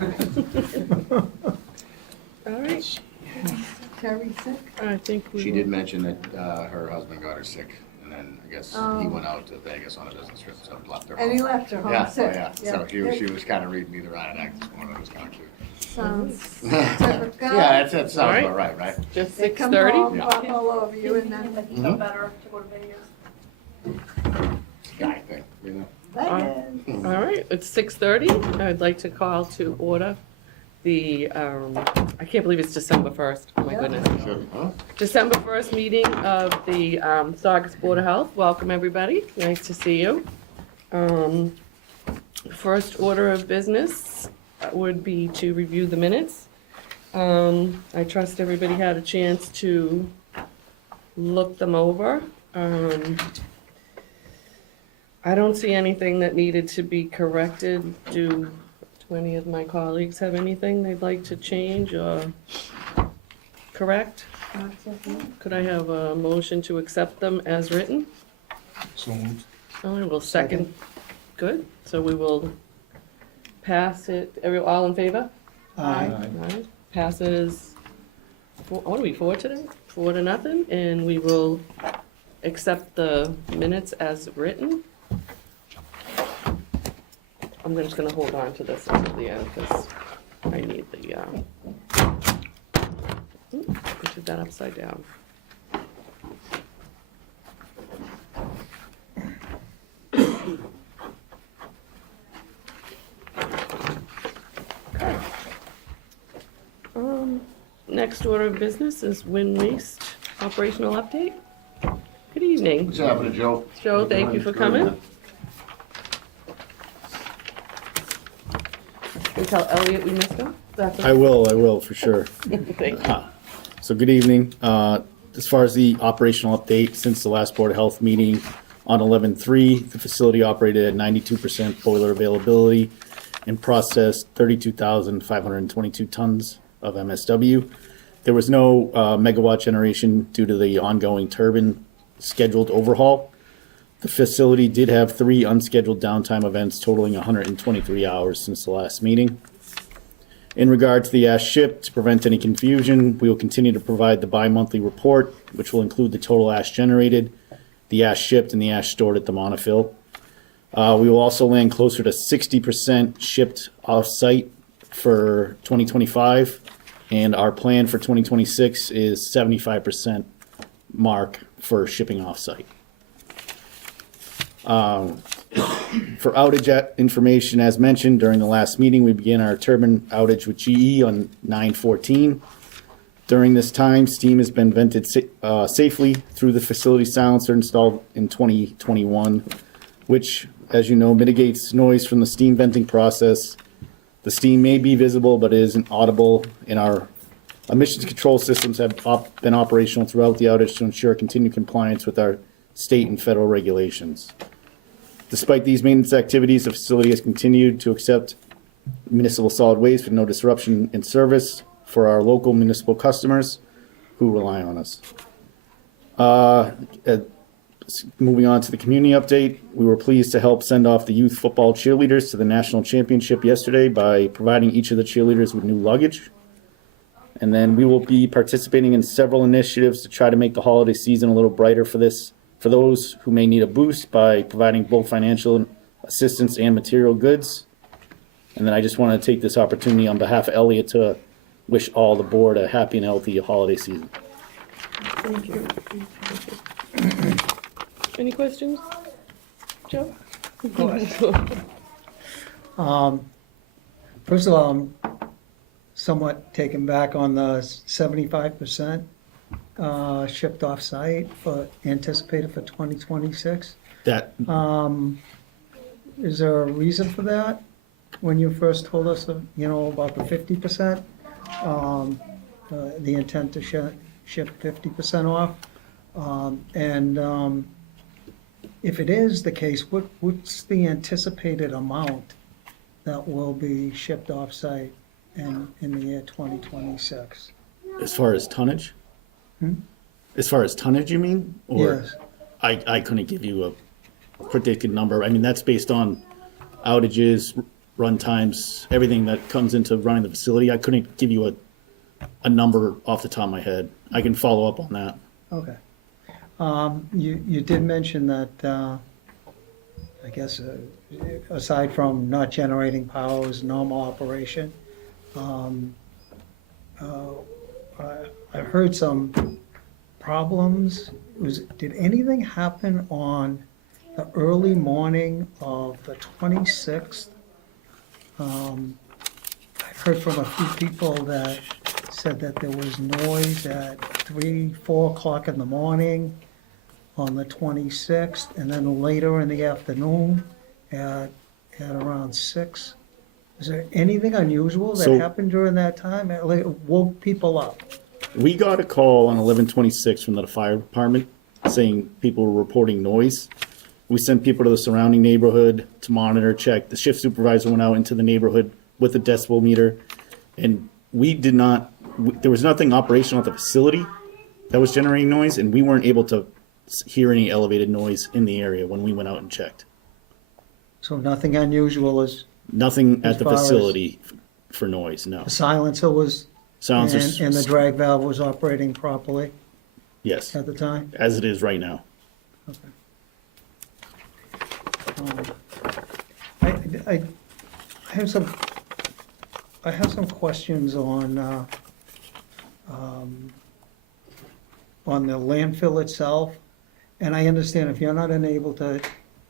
All right, Terry sick? I think we She will- did mention that her husband got her sick, and then I guess he went out to Vegas on a business trip, so left her home. And he left her home Yeah, sick. yeah, so she was kind of reading me the right act this morning, it was kind of cute. Sounds typical. Yeah, that sounds All right. about right, right? just They come 6:30. home, Yeah. pop all over you, and then feel better to go to Vegas. Guy thing, you know? Vegas. All right, it's 6:30. I'd like to call to order the, I can't believe it's December 1st. Oh my Yeah. goodness. Huh? December 1st meeting of the Saugus Board of Health. Welcome, everybody. Nice to see you. First order of business would be to review the minutes. I trust everybody had a chance to look them over. I don't see anything that needed to be corrected. Do any of my colleagues have anything they'd like to change or correct? Could I have a motion to accept them as written? So moved. I will second. Good, so we will pass it, all in favor? Aye. Aye. Passes, what are we, 4-0? 4-0, and we will accept the minutes as written. I'm just gonna hold on to this until the end, because I need the, I did that upside down. Next order of business is wind waste operational update. Good evening. What's happening, Joe? Joe, thank you for coming. Can you tell Elliot we missed him? That's I will, for sure. Thank you. So good evening. As far as the operational update, since the last Board of Health meeting on 11/3, the facility operated at 92% boiler availability and processed 32,522 tons of MSW. There was no megawatt generation due to the ongoing turbine scheduled overhaul. The facility did have 3 unscheduled downtime events totaling 123 hours since the last meeting. In regard to the ash shipped, to prevent any confusion, we will continue to provide the bi-monthly report, which will include the total ash generated, the ash shipped, and the ash stored at the monofill. We will also land closer to 60% shipped off-site for 2025, and our plan for 2026 is 75% mark for shipping off-site. For outage information, as mentioned during the last meeting, we began our turbine outage with GE on 9/14. During this time, steam has been vented safely through the facility silencer installed in 2021, which, as you know, mitigates noise from the steam venting process. The steam may be visible, but it isn't audible, and our emissions control systems have been operational throughout the outage to ensure continued compliance with our state and federal regulations. Despite these maintenance activities, the facility has continued to accept municipal solid waste with no disruption in service for our local municipal customers who rely on us. Moving on to the community update, we were pleased to help send off the youth football cheerleaders to the national championship yesterday by providing each of the cheerleaders with new luggage. And then we will be participating in several initiatives to try to make the holiday season a little brighter for those who may need a boost by providing both financial assistance and material goods. And then I just want to take this opportunity on behalf of Elliot to wish all the board a happy and healthy holiday season. Thank you. Any questions? Joe? First of all, I'm somewhat taken back on the 75% shipped off-site anticipated for 2026. That Is there a reason for that? When you first told us, about the 50%, the intent to ship 50% off, and if it is the case, what's the anticipated amount that will be shipped off-site in the year 2026? as far as tonnage? Hmm? As far as tonnage, you mean? Or Yes. I couldn't give you a predicted number. I mean, that's based on outages, run times, everything that comes into running the facility. I couldn't give you a number off the top of my head. I can follow up on that. Okay. You did mention that, I guess, aside from not generating power is normal operation. I heard some problems. Did anything happen on the early morning of the 26th? I heard from a few people that said that there was noise at 3, 4 o'clock in the morning on the 26th, and then later in the afternoon at around 6. Is there anything unusual that So- happened during that time? It like woke people up. We got a call on 11/26 from the fire department saying people were reporting noise. We sent people to the surrounding neighborhood to monitor, check. The shift supervisor went out into the neighborhood with a decibel meter, and there was nothing operational at the facility that was generating noise, and we weren't able to hear any elevated noise in the area when we went out and checked. So nothing unusual is, Nothing As at the far as- facility for noise, no. the silencer was, Silencers, and the drag valve was operating properly yes, at the time? as it is right now. I have some questions on the landfill itself, and I understand if you're not unable to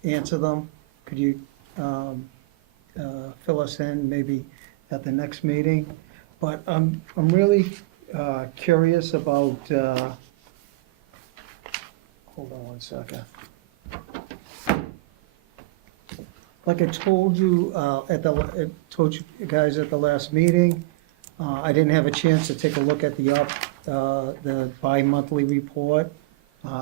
answer them, could you fill us in maybe at the next meeting? But I'm really curious about, hold on one second. Like I told you told you guys at the last meeting, I didn't have a chance to take a look at the bi-monthly report.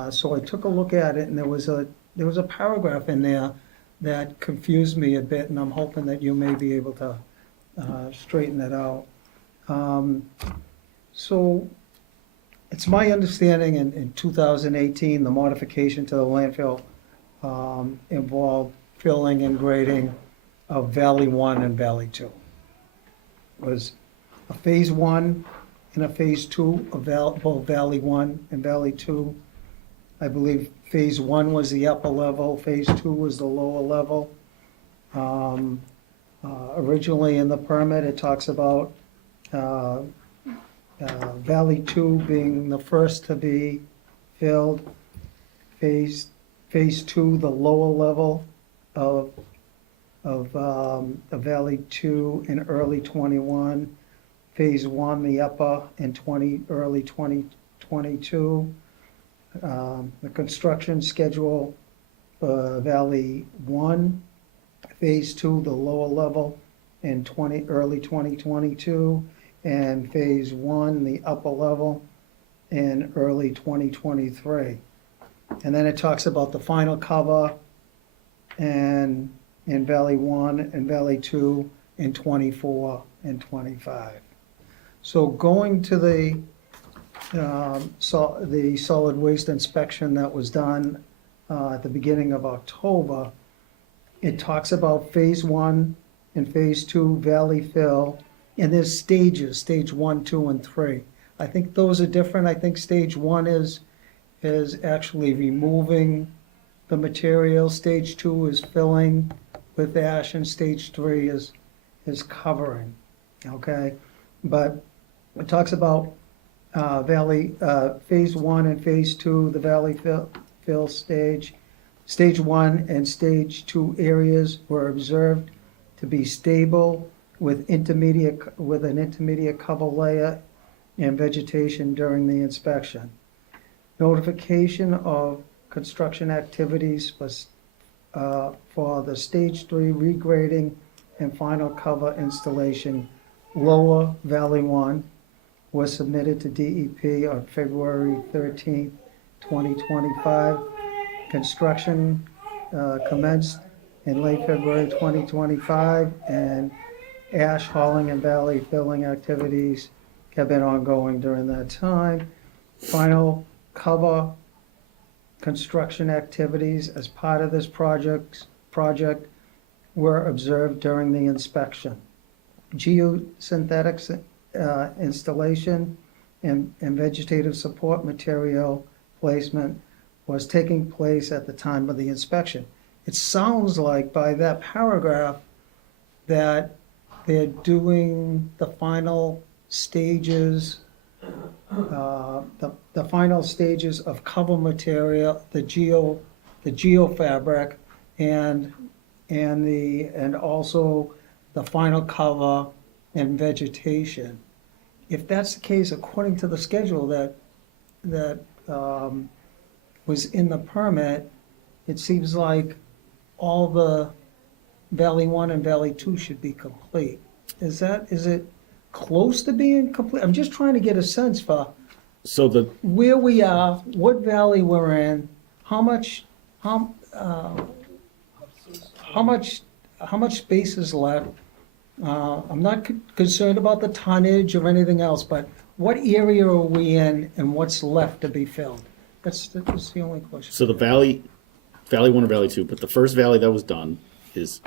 So I took a look at it, and there was a paragraph in there that confused me a bit, and I'm hoping that you may be able to straighten it out. So it's my understanding in 2018, the modification to the landfill involved filling and grading of Valley 1 and Valley 2. It was a Phase 1 and a Phase 2 of both Valley 1 and Valley 2. I believe Phase 1 was the upper level, Phase 2 was the lower level. Originally in the permit, it talks about Valley 2 being the first to be filled, Phase 2, the lower level of Valley 2 in early 21, Phase 1, the upper in early 2022. The construction schedule, Valley 1, Phase 2, the lower level in early 2022, and Phase 1, the upper level in early 2023. And then it talks about the final cover and in Valley 1 and Valley 2 in 24 and 25. So going to the solid waste inspection that was done at the beginning of October, it talks about Phase 1 and Phase 2 valley fill, and there's stages, Stage 1, 2, and 3. I think those are different. I think Stage 1 is actually removing the material, Stage 2 is filling with ash, and Stage 3 is covering, okay? But it talks about Phase 1 and Phase 2, the valley fill stage. Stage 1 and Stage 2 areas were observed to be stable with an intermediate cover layer and vegetation during the inspection. Notification of construction activities was for the Stage 3 regrading and final cover installation, Lower Valley 1, was submitted to DEP on February 13th, 2025. Construction commenced in late February 2025, and ash hauling and valley filling activities have been ongoing during that time. Final cover construction activities as part of this project were observed during the inspection. Geosynthetics installation and vegetative support material placement was taking place at the time of the inspection. It sounds like by that paragraph that they're doing the final stages, the final stages of cover material, the geofabric, and also the final cover and vegetation. If that's the case, according to the schedule that was in the permit, it seems like all the Valley 1 and Valley 2 should be complete. Is it close to being complete? I'm just trying to get a sense for So the, where we are, what valley we're in, how much space is left. I'm not concerned about the tonnage or anything else, but what area are we in and what's left to be filled? That's the only question. so the Valley 1 or Valley 2, but the first valley that was done is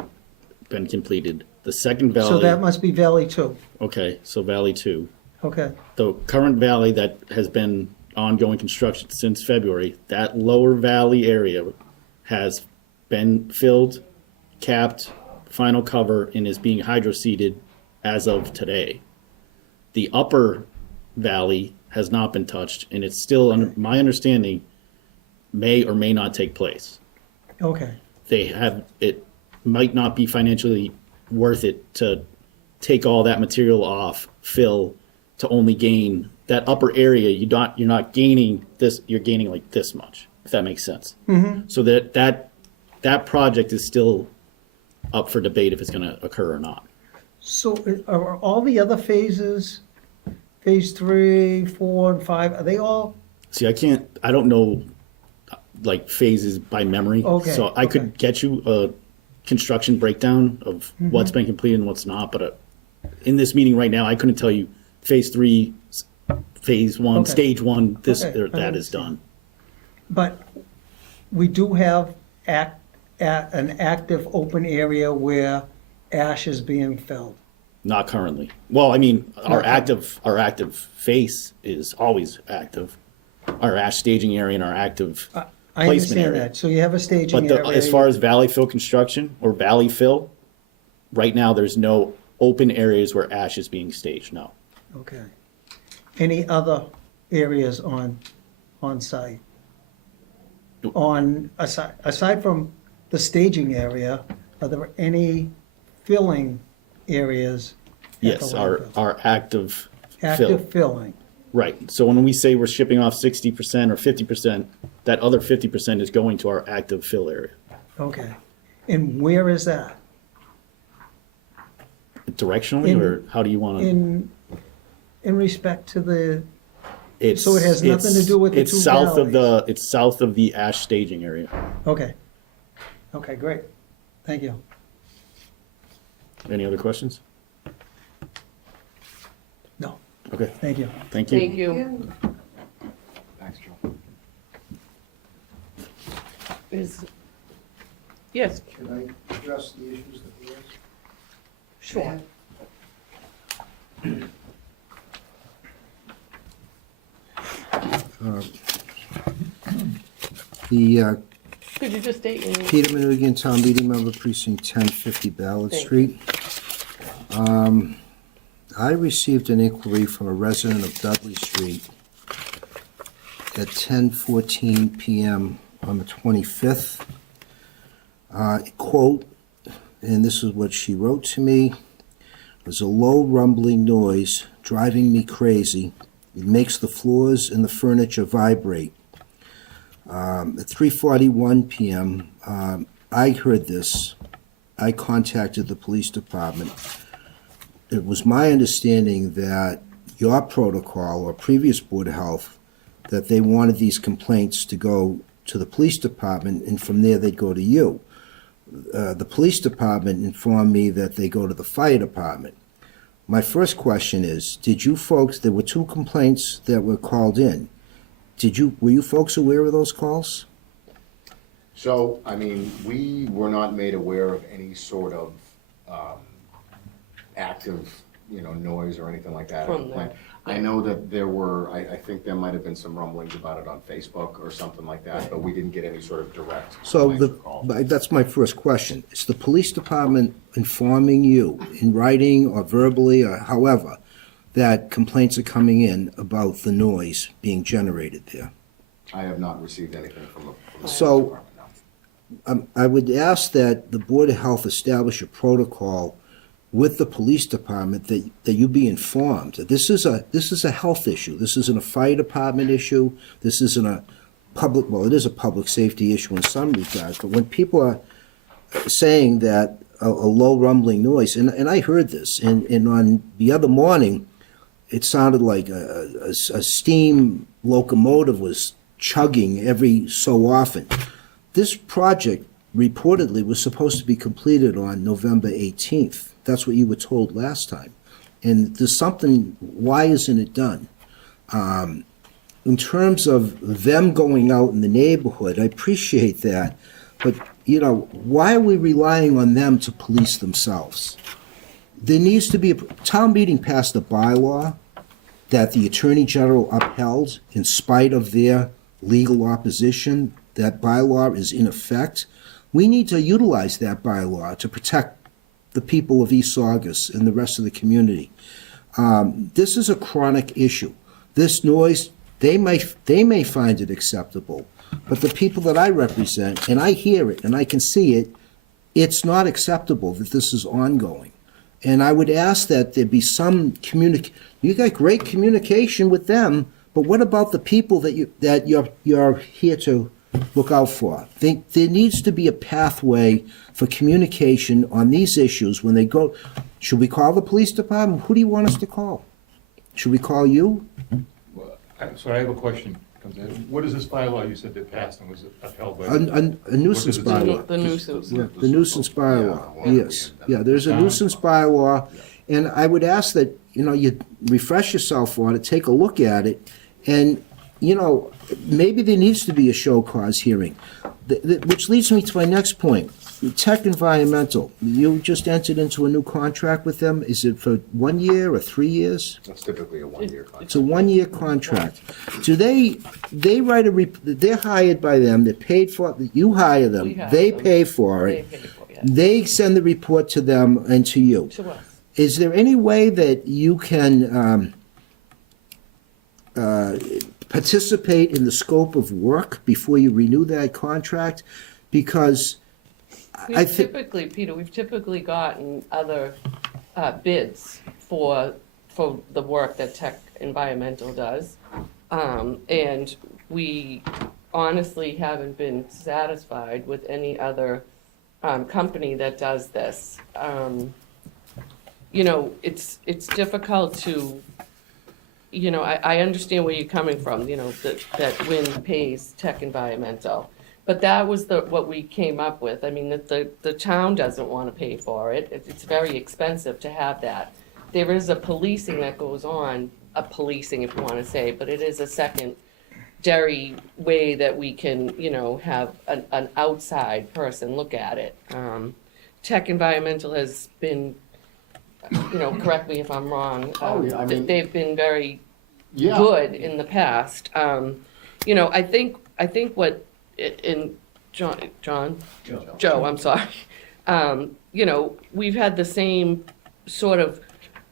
been completed. The second valley. So that must be Valley 2. Okay, so Valley 2. Okay, The current valley that has been ongoing construction since February, that lower valley area has been filled, capped, final cover, and is being hydroseeded as of today. The upper valley has not been touched, and it's still, under my understanding, may or may not take place. okay, It might not be financially worth it to take all that material off, fill, to only gain that upper area. You're not gaining this, you're gaining like this much, if that makes sense. Mm-hmm. So that project is still up for debate if it's going to occur or not. so are all the other phases, phase 3, 4, and 5, are they all, See, I don't know like phases by memory. Okay, So I could okay. get you a construction breakdown of what's been completed and what's not, but in this meeting right now, I couldn't tell you phase 3, phase 1, Okay. stage 1, this Okay, or I that is understand. done. but we do have an active open area where ash is being filled. Not currently. Well, I mean, our Not active face is always active. Our ash staging area and our active I placement understand area. that, so you have a staging But area. as far as valley fill construction or valley fill, right now there's no open areas where ash is being staged. No. Okay. Any other areas on site? Aside from the staging area, are there any filling areas? at the Yes, our landfill? active fill. Active filling, Right. So when we say we're shipping off 60% or 50%, that other 50% is going to our active fill area. okay. And where is that? Directionally, or how do you want to? In respect to the, It's, so it has nothing to do with the it's two south of valleys. it's south of the ash staging area. okay. Okay, great. Thank you. Any other questions? No, Okay. thank you. Thank you. Thank you. Thanks, Joe. Yes, Can I address the issues that we raised? sure. The Could you just state your name? Peter Manugian, Town Meeting Member, Precinct 1050 Ballard Thank Street. I received an inquiry from a resident of Dudley Street at 10:14 PM on the 25th. Quote, and this is what she wrote to me: "There's a low rumbling noise driving me crazy. It makes the floors and the furniture vibrate." At 3:41 PM, I heard this. I contacted the police department. It was my understanding that your protocol or previous Board of Health, that they wanted these complaints to go to the police department, and from there they'd go to you. The police department informed me that they go to the fire department. My first question is, did you folks, there were 2 complaints that were called in. Were you folks aware of those calls? So, I mean, we were not made aware of any sort of, active, noise or anything like that. From there. I know that there were, I think there might have been some rumblings about it on Facebook or something like that, but we didn't get any sort of direct So complaints or calls. that's my first question. Is the police department informing you in writing or verbally or however that complaints are coming in about the noise being generated there? I have not received anything from the So- department, no. I would ask that the Board of Health establish a protocol with the police department that you be informed. This is a health issue. This isn't a fire department issue. This isn't a it is a public safety issue in some regards, but when people are saying that a low rumbling noise, and I heard this, and on the other morning, it sounded like a steam locomotive was chugging every so often. This project reportedly was supposed to be completed on November 18th. That's what you were told last time. And there's something, why isn't it done? In terms of them going out in the neighborhood, I appreciate that. But, why are we relying on them to police themselves? There needs to be town meeting passed a bylaw that the Attorney General upheld in spite of their legal opposition. That bylaw is in effect. We need to utilize that bylaw to protect the people of East Saugus and the rest of the community. This is a chronic issue. This noise, they may find it acceptable, but the people that I represent, and I hear it and I can see it, it's not acceptable that this is ongoing. And I would ask that there be some you got great communication with them, but what about the people that you're here to look out for? There needs to be a pathway for communication on these issues when they go. Should we call the police department? Who do you want us to call? Should we call you? So I have a question. What is this bylaw you said that passed and was upheld by? A nuisance What does it bylaw. The nuisance. Yeah, the nuisance bylaw, Yeah, yes. Yeah, there's a nuisance bylaw, and I would ask that, you refresh yourself on it, take a look at it, and, maybe there needs to be a show cause hearing. Which leads me to my next point. Tech Environmental, you just entered into a new contract with them. Is it for 1 year or 3 years? That's typically a one-year contract. It's a 1 year contract. Do they write they're hired by them, they're paid for, you hire We them, hire they them. pay for They it. pay for it, They send the report to them and to you. to us. Is there any way that you can participate in the scope of work before you renew that contract? Because I think, We've typically gotten other bids for the work that Tech Environmental does. And we honestly haven't been satisfied with any other company that does this. It's difficult to, I understand where you're coming from, that Wynn pays Tech Environmental. But that was what we came up with. I mean, the town doesn't want to pay for it. It's very expensive to have that. There is a policing that goes on, a policing if you want to say, but it is a secondary way that we can, have an outside person look at it. Tech Environmental has been, correct me if I'm wrong. Oh, yeah, I mean- They've been very Yeah. good in the past. I think what in Joe, I'm sorry. We've had the same sort of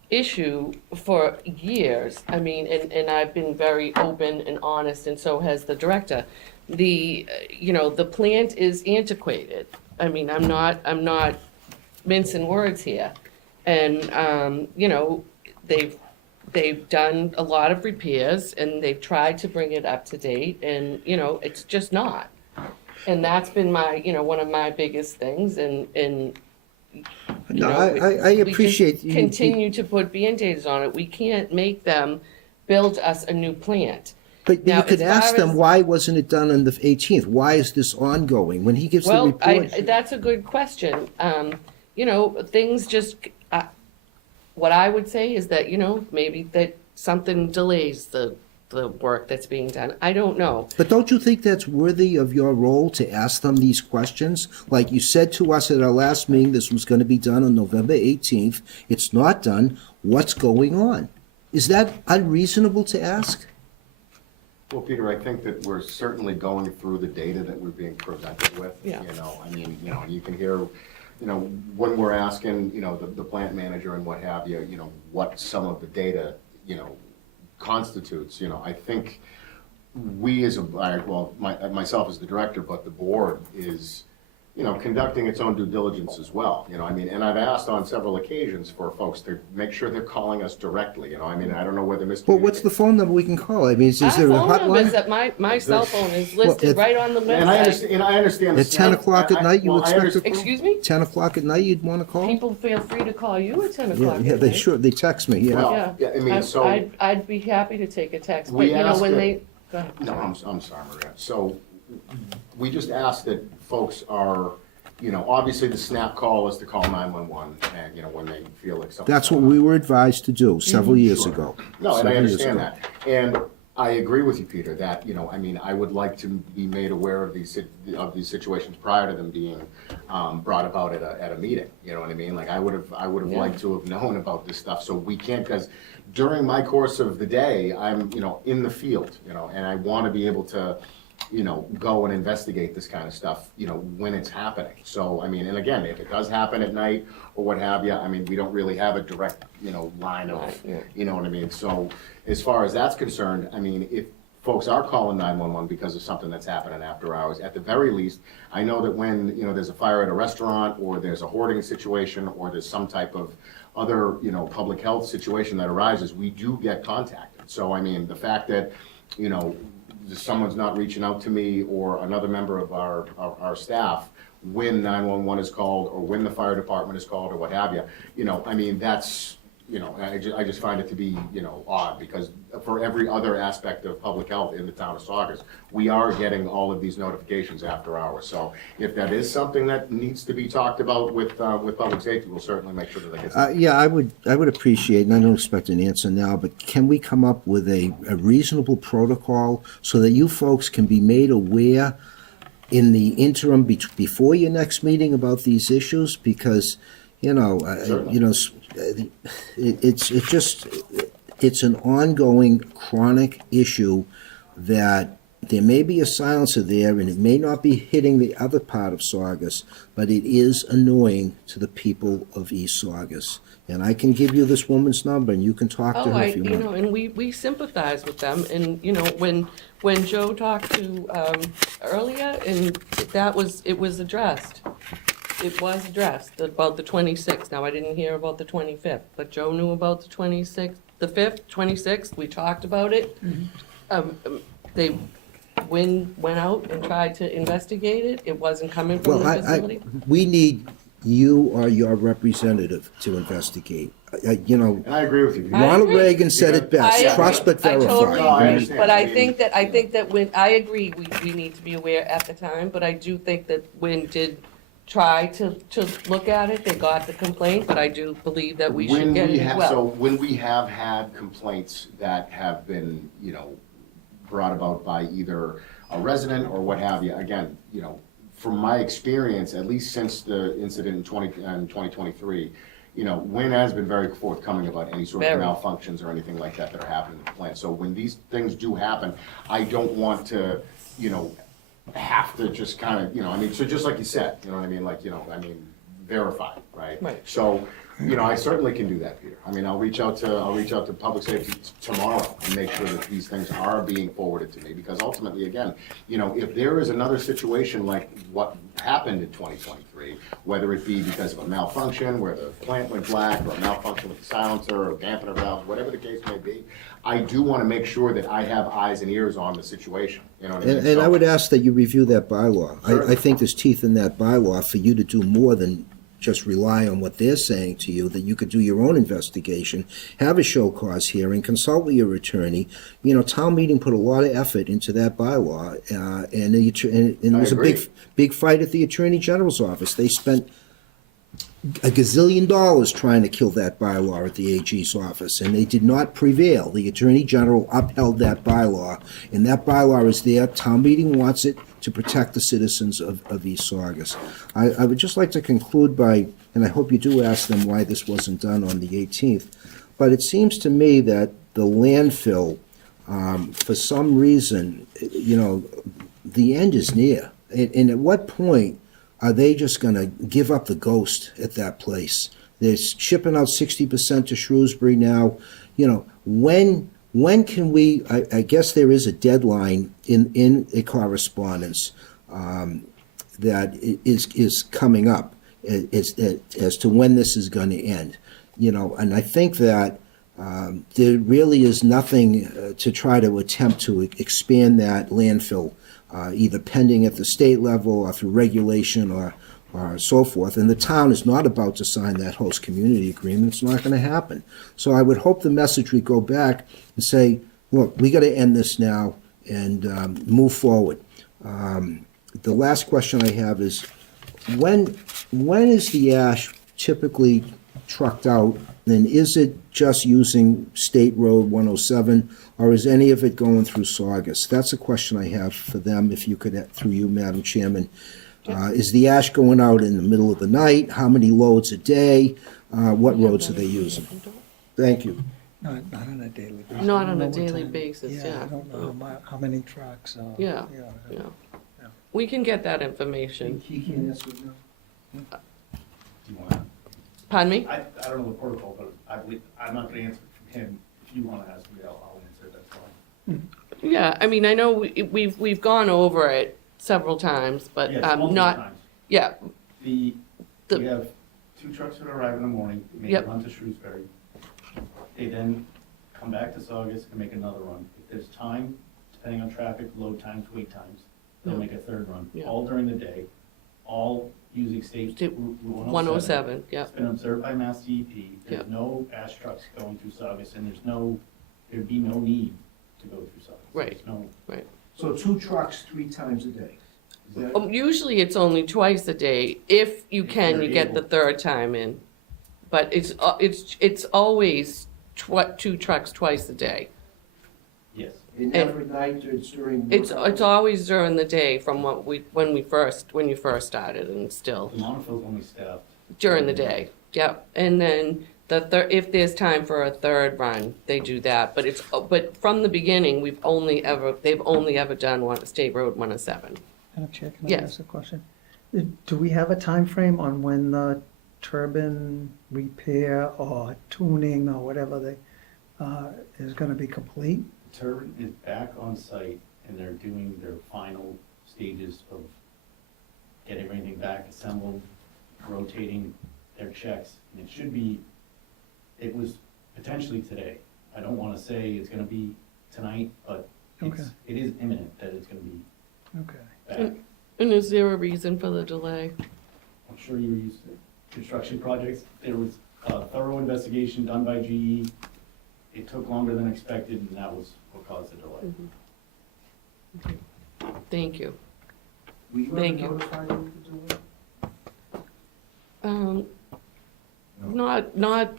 issue for years. I mean, and I've been very open and honest, and so has the director. The plant is antiquated. I mean, I'm not mincing words here. And, they've done a lot of repairs and they've tried to bring it up to date and, it's just not. And that's been my, one of my biggest things and no, I appreciate we just continue to put Band-Aids on it. We can't make them build us a new plant. but Now, you could as far ask them, as- why wasn't it done on the 18th? Why is this ongoing? When he gives the Well, report. that's a good question. Things just, what I would say is that, maybe that something delays the the work that's being done. I don't know. But don't you think that's worthy of your role to ask them these questions? Like you said to us at our last meeting, this was going to be done on November 18th. It's not done. What's going on? Is that unreasonable to ask? Well, Peter, I think that we're certainly going through the data that we're being presented with. Yeah. You know, I mean, you know, you can hear, you know, when we're asking, you know, the plant manager and what have you, you know, what some of the data, you know, constitutes, you know, I think we as a, well, myself as the director, but the board is, you know, conducting its own due diligence as well, you know, I mean, and I've asked on several occasions for folks to make sure they're calling us directly, you know, I mean, I don't know whether Mr. Well, what's the phone number we can call? I mean, is there a Our phone number is hotline? that my cell phone is listed right on the And I website. understand, and I understand. At 10 o'clock at night, you well, I expect understand- to- Excuse me? 10 o'clock at night you'd want to call? People feel free to call you at 10 Yeah, o'clock. yeah, at they night. sure, they text me, yeah. Well, yeah, I mean, so. I'd be happy to take a text, but We you know, asked when it- they, go ahead. No, I'm sorry, Maria. So we just ask that folks are, you know, obviously the snap call is to call 911 and, you know, when they feel like something. That's what we were advised to do several years Sure. ago. No, and I Several years understand ago. that. And I agree with you, Peter, that, you know, I mean, I would like to be made aware of these situations prior to them being brought about at a meeting. You know what I mean? Like, I would have Yeah. liked to have known about this stuff, so we can't, because during my course of the day, I'm, you know, in the field, you know, and I want to be able to, you know, go and investigate this kind of stuff, you know, when it's happening. So, I mean, and again, if it does happen at night or what have you, I mean, we don't really have a direct, you know, line of, Right, yeah. you know what I mean? So, as far as that's concerned, I mean, if folks are calling 911 because of something that's happening after hours, at the very least, I know that when, you know, there's a fire at a restaurant, or there's a hoarding situation, or there's some type of other, you know, public health situation that arises, we do get contacted. So, I mean, the fact that, you know, someone's not reaching out to me or another member of our staff when 911 is called, or when the fire department is called, or what have you, you know, I mean, that's, you know, I just find it to be, you know, odd, because for every other aspect of public health in the town of Saugus, we are getting all of these notifications after hours. So if that is something that needs to be talked about with public safety, we'll certainly make sure that they get. Yeah, I would appreciate, and I don't expect an answer now, but can we come up with a reasonable protocol so that you folks can be made aware in the interim before your next meeting about these issues? Because, you know, you know, it's an ongoing chronic issue that there may be a silencer there, and it may not be hitting the other part of Saugus, but it is annoying to the people of East Saugus. And I can give you this woman's number, and you can talk to Oh, her if you you know, want. and we sympathize with them, and, you know, when Joe talked to, earlier, and it was addressed. It was addressed about the 26th. Now, I didn't hear about the 25th, but Joe knew about the 26th, the 5th, 26th, we talked about it. They went out and tried to investigate it, it wasn't coming from Well, the facility. we need you or your representative to investigate. You know, And I agree with you. I Ronald agree. Reagan said it best, I trust but agree. I totally verify. No, I agree, understand. but I I mean, think that when, I agree, we need to be aware at the time, but I do think that when did try to look at it, they got the complaint, but I do believe that we should get it as So well. when we have had complaints that have been, you know, brought about by either a resident or what have you, again, you know, from my experience, at least since the incident in 2023, you know, Wynn has been very forthcoming about any sort of Very. malfunctions or anything like that that are happening in the plant. So when these things do happen, I don't want to, you know, have to just kind of, you know, I mean, so just like you said, you know what I mean, like, you know, I mean, verify, right? Right. So, you know, I certainly can do that, Peter. I mean, I'll reach out to public safety tomorrow and make sure that these things are being forwarded to me, because ultimately, again, you know, if there is another situation like what happened in 2023, whether it be because of a malfunction where the plant went black, or a malfunction with the silencer or dampener valve, whatever the case may be, I do want to make sure that I have eyes and ears on the situation, you know what I mean? And I So- would ask that you review that bylaw. Sure. I think there's teeth in that bylaw for you to do more than just rely on what they're saying to you, that you could do your own investigation, have a show cause hearing, consult with your attorney. You know, town meeting put a lot of effort into that bylaw, and it was a agree. big fight at the Attorney General's office. They spent a gazillion dollars trying to kill that bylaw at the AG's office, and they did not prevail. The Attorney General upheld that bylaw, and that bylaw is there. Town meeting wants it to protect the citizens of East Saugus. I would just like to conclude by, and I hope you do ask them why this wasn't done on the 18th, but it seems to me that the landfill, for some reason, the end is near. And at what point are they just going to give up the ghost at that place? They're shipping out 60% to Shrewsbury now. When can we? I guess there is a deadline in a correspondence that is coming up as to when this is going to end. And I think that there really is nothing to try to attempt to expand that landfill, either pending at the state level or through regulation or so forth. And the town is not about to sign that host community agreement. It's not going to happen. So I would hope the message would go back and say, look, we got to end this now and move forward. The last question I have is, when is the ash typically trucked out? And is it just using State Road 107, or is any of it going through Saugus? That's a question I have for them, if you could, through you, Madam Chairman. Is the ash going out in the middle of the night? How many loads a day? What roads are they using? Thank you. Not on a daily basis. Not on I don't a know what daily time. basis, yeah. I don't know how many trucks. Yeah. We can get that information. He can't answer no. Do you want? Pardon me? I don't know the protocol, but I believe, I'm not gonna answer it from him. If you wanna ask me, I'll answer it, that's fine. Yeah, I mean, I know we've gone over it several times, but Yes, multiple not, times. yeah, We The- have 2 trucks that arrive in the morning, make a Yep. run to Shrewsbury. They then come back to Saugus and make another run. If there's time, depending on traffic, load times, wait times, they'll Yeah. make a third run, Yeah. all during the day, all using State State Route 107, yeah. It's been observed by Mass DEP. Yeah. There's no ash trucks going through Saugus, and there'd be no need to go through Saugus. Right. There's no, So 2 trucks 3 times a day? Is that- Usually it's only twice a day. If you can, you Very get the able. third time in. But it's always 2 trucks twice a day. yes. And every night or it's during? It's work hours? always during the day from when you first started, and still The monofil's only staffed. during the day. Yep. And then if there's time for a third run, they do that. But from the beginning, they've only ever done State Road 107. Madam Chair, can I Yes. ask a question? Do we have a time frame on when the turbine repair or tuning or whatever is gonna be complete? The turbine is back on site, and they're doing their final stages of getting everything back assembled, rotating their checks, and it was potentially today. I don't wanna say it's gonna be tonight, but Okay. it is imminent that it's gonna be Okay. back. And is there a reason for the delay? I'm sure you're used to construction projects. There was a thorough investigation done by GE. It took longer than expected, and that was what caused the delay. Thank you. Were you ever Thank you. notified of the delay? Not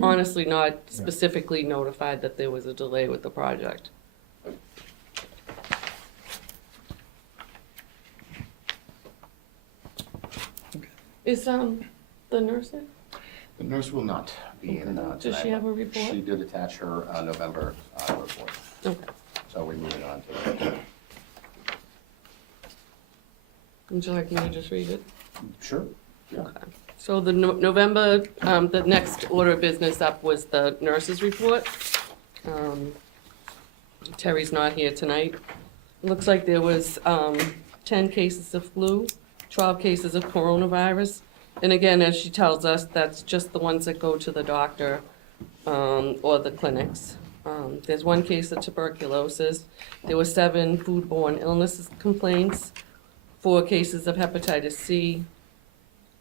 honestly, not specifically notified that there was a delay with the project. Is the nurse in? The nurse will not be in tonight. Does she have a report? She did attach her November report, Okay. so we're moving on to that. Would you like me to just read it? Sure. Yeah. Okay. So the November, the next order of business up was the nurse's report. Terry's not here tonight. Looks like there was 10 cases of flu, 12 cases of coronavirus. And again, as she tells us, that's just the ones that go to the doctor or the clinics. There's 1 case of tuberculosis. There were 7 foodborne illness complaints, 4 cases of hepatitis C,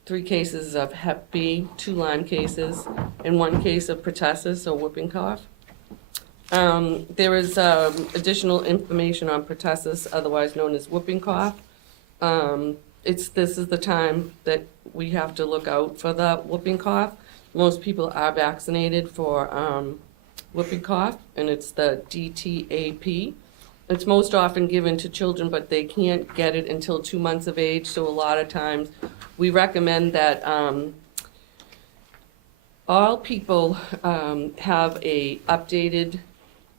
3 cases of Hep B, 2 Lyme cases, and 1 case of pertussis or whooping cough. There is additional information on pertussis, otherwise known as whooping cough. This is the time that we have to look out for the whooping cough. Most people are vaccinated for whooping cough, and it's the DTAP. It's most often given to children, but they can't get it until 2 months of age, so a lot of times we recommend that all people have a updated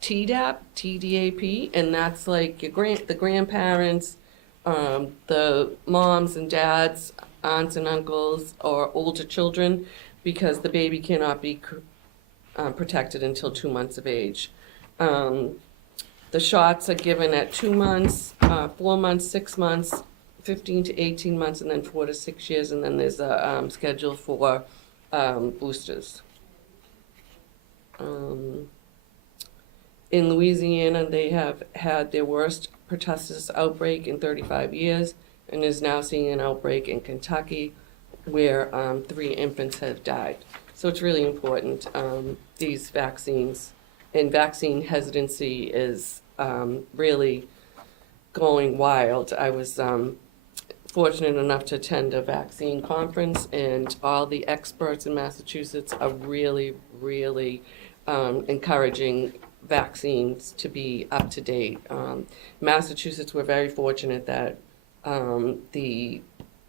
TDAP, and that's like the grandparents, the moms and dads, aunts and uncles, or older children, because the baby cannot be protected until 2 months of age. The shots are given at 2 months, 4 months, 6 months, 15 to 18 months, and then 4 to 6 years, and then there's a schedule for boosters. In Louisiana, they have had their worst pertussis outbreak in 35 years, and is now seeing an outbreak in Kentucky, where 3 infants have died. So it's really important, these vaccines. And vaccine hesitancy is really going wild. I was fortunate enough to attend a vaccine conference, and all the experts in Massachusetts are really, really encouraging vaccines to be up to date. Massachusetts, we're very fortunate that the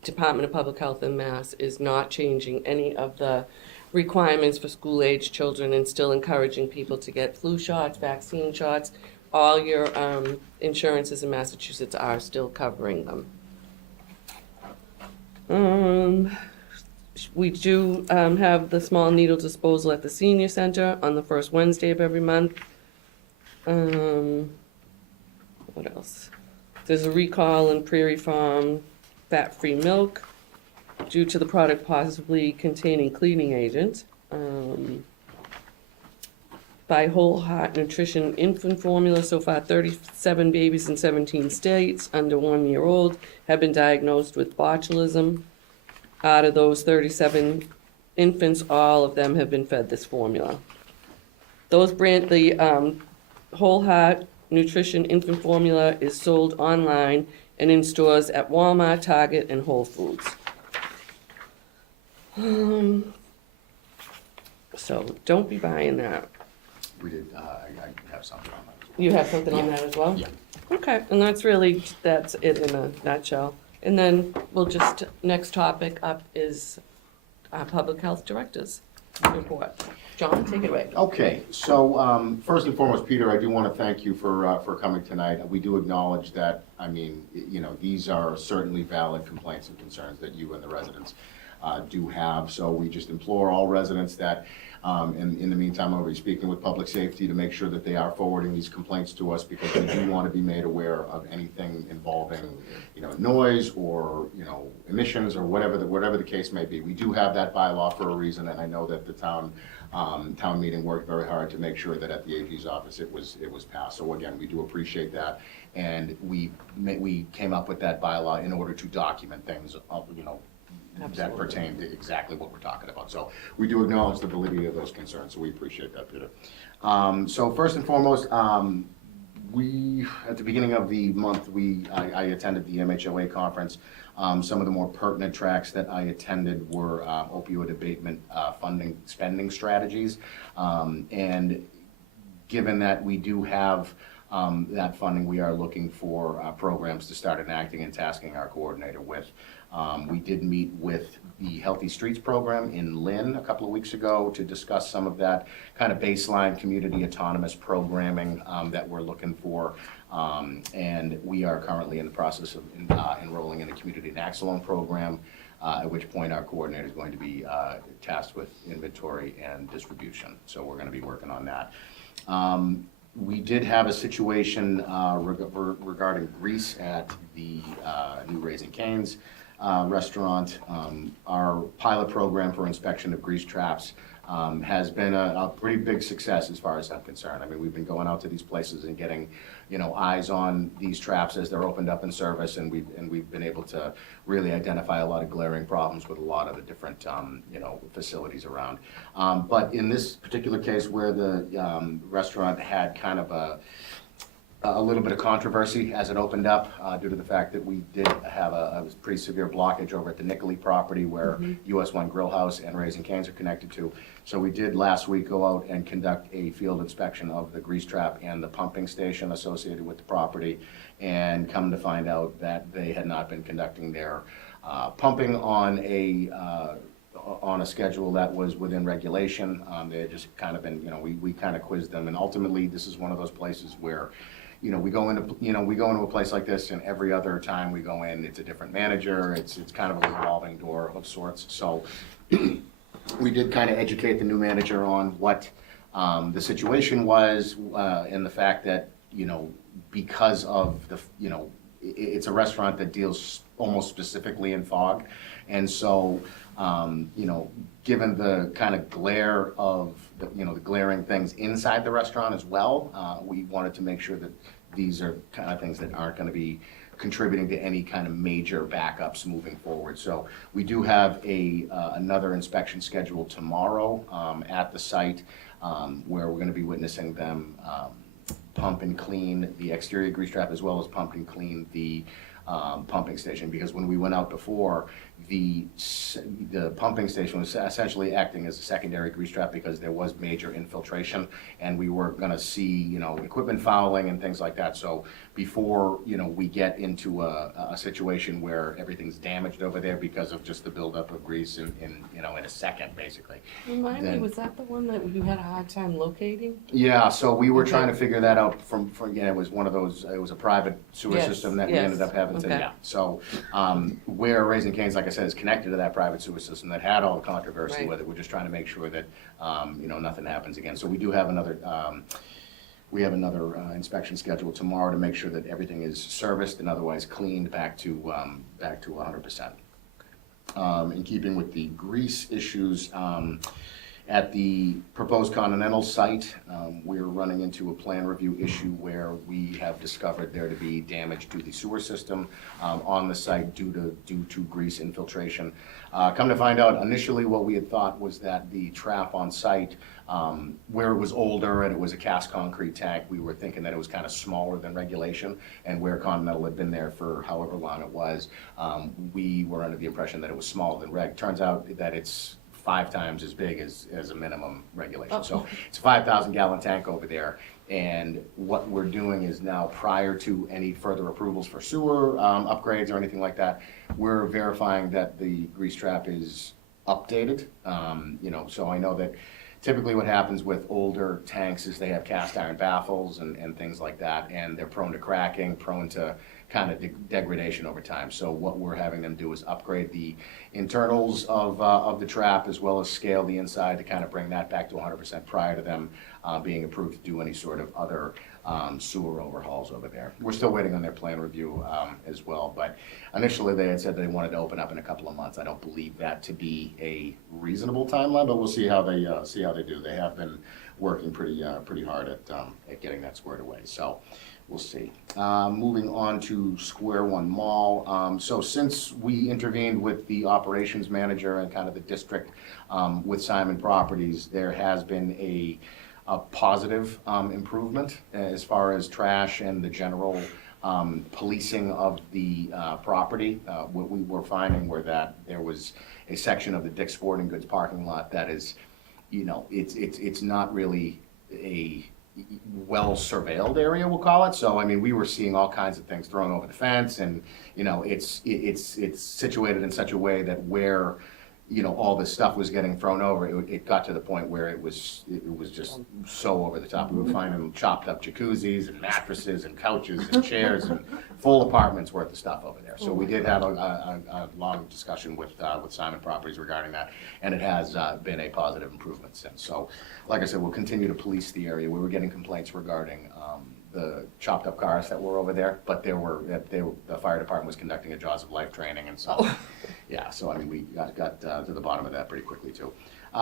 Department of Public Health in Mass is not changing any of the requirements for school-age children, and still encouraging people to get flu shots, vaccine shots. All your insurances in Massachusetts are still covering them. We do have the small needle disposal at the senior center on the first Wednesday of every month. What else? There's a recall in Prairie Farm fat-free milk due to the product possibly containing cleaning agent. By Whole Heart Nutrition infant formula, so far 37 babies in 17 states under 1 year old have been diagnosed with botulism. Out of those 37 infants, all of them have been fed this formula. The Whole Heart Nutrition infant formula is sold online and in stores at Walmart, Target, and Whole Foods. So don't be buying that. We did, I have something on that as well. You have something on that as well? Yeah. Okay, and that's it in a nutshell. And then next topic up is our public health director's report. John, take it away. Okay, so first and foremost, Peter, I do want to thank you for coming tonight. We do acknowledge that, I mean, these are certainly valid complaints and concerns that you and the residents do have. So we just implore all residents that, in the meantime, I'll be speaking with public safety to make sure that they are forwarding these complaints to us, because we do want to be made aware of anything involving, noise or, emissions or whatever the case may be. We do have that bylaw for a reason, and I know that the town meeting worked very hard to make sure that at the AG's office it was passed. So again, we do appreciate that, and we came up with that bylaw in order to document things, that pertain to exactly what we're talking about. So we do acknowledge the validity of those concerns, so we appreciate that, Peter. So first and foremost, at the beginning of the month, I attended the MHOA conference. Some of the more pertinent tracks that I attended were opioid abatement funding spending strategies. And given that we do have that funding, we are looking for programs to start enacting and tasking our coordinator with. We did meet with the Healthy Streets program in Lynn a couple of weeks ago to discuss some of that kind of baseline community autonomous programming that we're looking for. And we are currently in the process of enrolling in the Community Naxalone program, at which point our coordinator is going to be tasked with inventory and distribution. So we're going to be working on that. We did have a situation regarding grease at the new Raising Cane's restaurant. Our pilot program for inspection of grease traps has been a pretty big success as far as I'm concerned. I mean, we've been going out to these places and getting, eyes on these traps as they're opened up in service, and we've been able to really identify a lot of glaring problems with a lot of the different, facilities around. But in this particular case, where the restaurant had kind of a little bit of controversy as it opened up, due to the fact that we did have a pretty severe blockage over at the Nickley property where US 1 Grill House and Raising Cane's are connected to. So we did last week go out and conduct a field inspection of the grease trap and the pumping station associated with the property, and come to find out that they had not been conducting their pumping on a schedule that was within regulation. They had just kind of been, we kind of quizzed them, and ultimately, this is one of those places where, we go into a place like this, and every other time we go in, it's a different manager, it's kind of a revolving door of sorts. So we did kind of educate the new manager on what the situation was, and the fact that, because of the, it's a restaurant that deals almost specifically in fog. And so, given the kind of glare of the glaring things inside the restaurant as well, we wanted to make sure that these are kind of things that aren't going to be contributing to any kind of major backups moving forward. So we do have another inspection scheduled tomorrow at the site, where we're going to be witnessing them pump and clean the exterior grease trap, as well as pump and clean the pumping station, because when we went out before, the pumping station was essentially acting as a secondary grease trap because there was major infiltration, and we were going to see equipment fouling and things like that. So before we get into a situation where everything's damaged over there because of just the buildup of grease in a second, basically. Remind me, was that the one that you had a hard time locating? Yeah, so we were Okay. trying to figure that out from it was one of those, it was a private sewer Yes, system that we yes, ended up having to, okay. yeah. So, where Raising Cane's, like I said, is connected to that private sewer system that had all the controversy Right. with it, we're just trying to make sure that, nothing happens again. So we do have another, inspection scheduled tomorrow to make sure that everything is serviced and otherwise cleaned back to 100%. In keeping with the grease issues, at the proposed Continental site, we're running into a plan review issue where we have discovered there to be damage to the sewer system on the site due to grease infiltration. Come to find out, initially what we had thought was that the trap on site, where it was older and it was a cast concrete tank, we were thinking that it was kind of smaller than regulation, and where Continental had been there for however long it was, we were under the impression that it was smaller than reg. Turns out that it's 5 times as big as a minimum regulation. Oh. So it's a 5,000 gallon tank over there. And what we're doing is now, prior to any further approvals for sewer upgrades or anything like that, we're verifying that the grease trap is updated. So I know that typically what happens with older tanks is they have cast iron baffles and things like that, and they're prone to cracking, prone to kind of degradation over time. So what we're having them do is upgrade the internals of the trap, as well as scale the inside to kind of bring that back to 100% prior to them being approved to do any sort of other sewer overhauls over there. We're still waiting on their plan review as well, but initially they had said they wanted to open up in a couple of months. I don't believe that to be a reasonable timeline, but we'll see how they do. They have been working pretty hard at getting that squared away. So we'll see. Moving on to Square One Mall. So since we intervened with the operations manager and kind of the district with Simon Properties, there has been a positive improvement as far as trash and the general policing of the property. What we were finding were that there was a section of the Dick's Sporting Goods parking lot that is, it's not really a well surveilled area, we'll call it. So I mean, we were seeing all kinds of things thrown over the fence, and it's situated in such a way that where all this stuff was getting thrown over, it got to the point where it was just so over the top. We were finding chopped up jacuzzis and mattresses and couches and chairs and full apartments worth of stuff over there. So we did have a long discussion with Simon Properties regarding that, and it has been a positive improvement since. So, like I said, we'll continue to police the area. We were getting complaints regarding the chopped up cars that were over there, but the fire department was conducting a Jaws of Life training, and so yeah. So I mean, we got to the bottom of that pretty quickly too.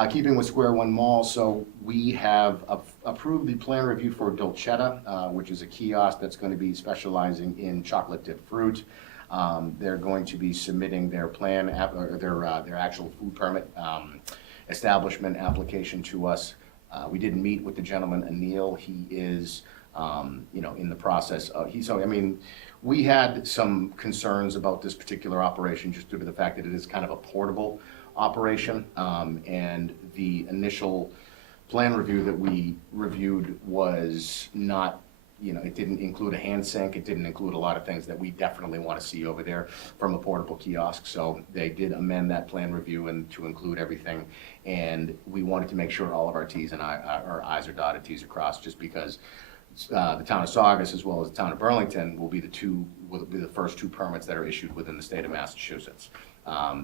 Keeping with Square One Mall, so we have approved the plan review for Dolcetta, which is a kiosk that's going to be specializing in chocolate dipped fruit. They're going to be submitting their plan, their actual food permit establishment application to us. We did meet with the gentleman, Anil. He is in the process of, we had some concerns about this particular operation just due to the fact that it is kind of a portable operation. And the initial plan review that we reviewed was not, it didn't include a hand sink. It didn't include a lot of things that we definitely want to see over there from a portable kiosk. So they did amend that plan review and to include everything. And we wanted to make sure all of our T's and our I's are dotted, T's are crossed, just because the town of Saugus as well as the town of Burlington will be the first two permits that are issued within the state of Massachusetts.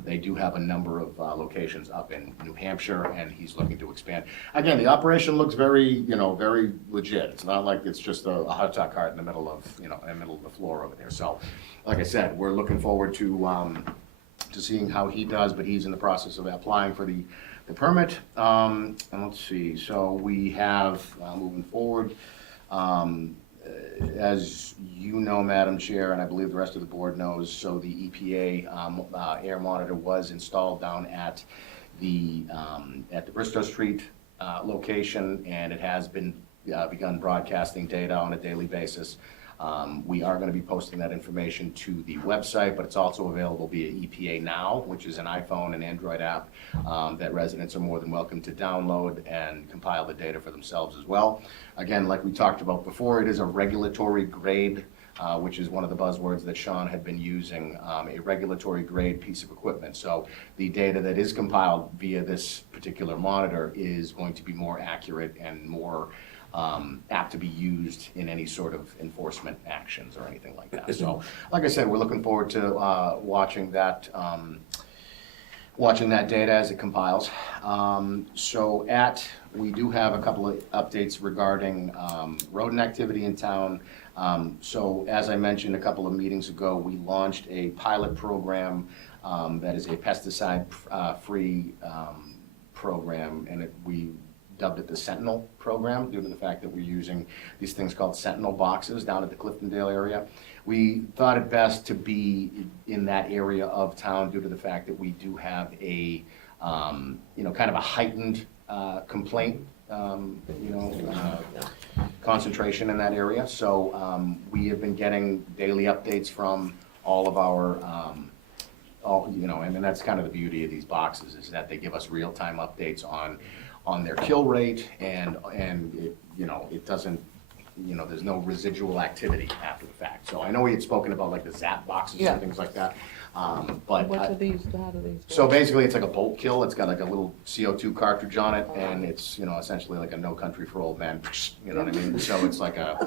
They do have a number of locations up in New Hampshire, and he's looking to expand. Again, the operation looks very, very legit. It's not like it's just a hot dog cart in the middle of, in the middle of the floor over there. So, like I said, we're looking forward to seeing how he does, but he's in the process of applying for the permit. And let's see, so we have, moving forward, as you know, Madam Chair, and I believe the rest of the board knows, so the EPA air monitor was installed down at the Bristow Street location, and it has been begun broadcasting data on a daily basis. We are going to be posting that information to the website, but it's also available via EPA Now, which is an iPhone and Android app that residents are more than welcome to download and compile the data for themselves as well. Again, like we talked about before, it is a regulatory grade, which is one of the buzzwords that Sean had been using, a regulatory grade piece of equipment. So the data that is compiled via this particular monitor is going to be more accurate and more apt to be used in any sort of enforcement actions or anything like that. So, like I said, we're looking forward to watching that data as it compiles. We do have a couple of updates regarding rodent activity in town. So as I mentioned a couple of meetings ago, we launched a pilot program that is a pesticide-free program, and we dubbed it the Sentinel program due to the fact that we're using these things called Sentinel boxes down at the Cliftondale area. We thought it best to be in that area of town due to the fact that we do have a, kind of a heightened complaint, concentration in that area. So we have been getting daily updates from all of our, and that's kind of the beauty of these boxes, is that they give us real-time updates on their kill rate, and it doesn't, there's no residual activity after the fact. So I know we had spoken about like the ZAP boxes Yeah. and things like that, but What are these, how do these? so basically it's like a bolt kill. It's got like a little CO2 cartridge on it, and it's, essentially like a No Country for Old Men, you know what I mean? So it's like a,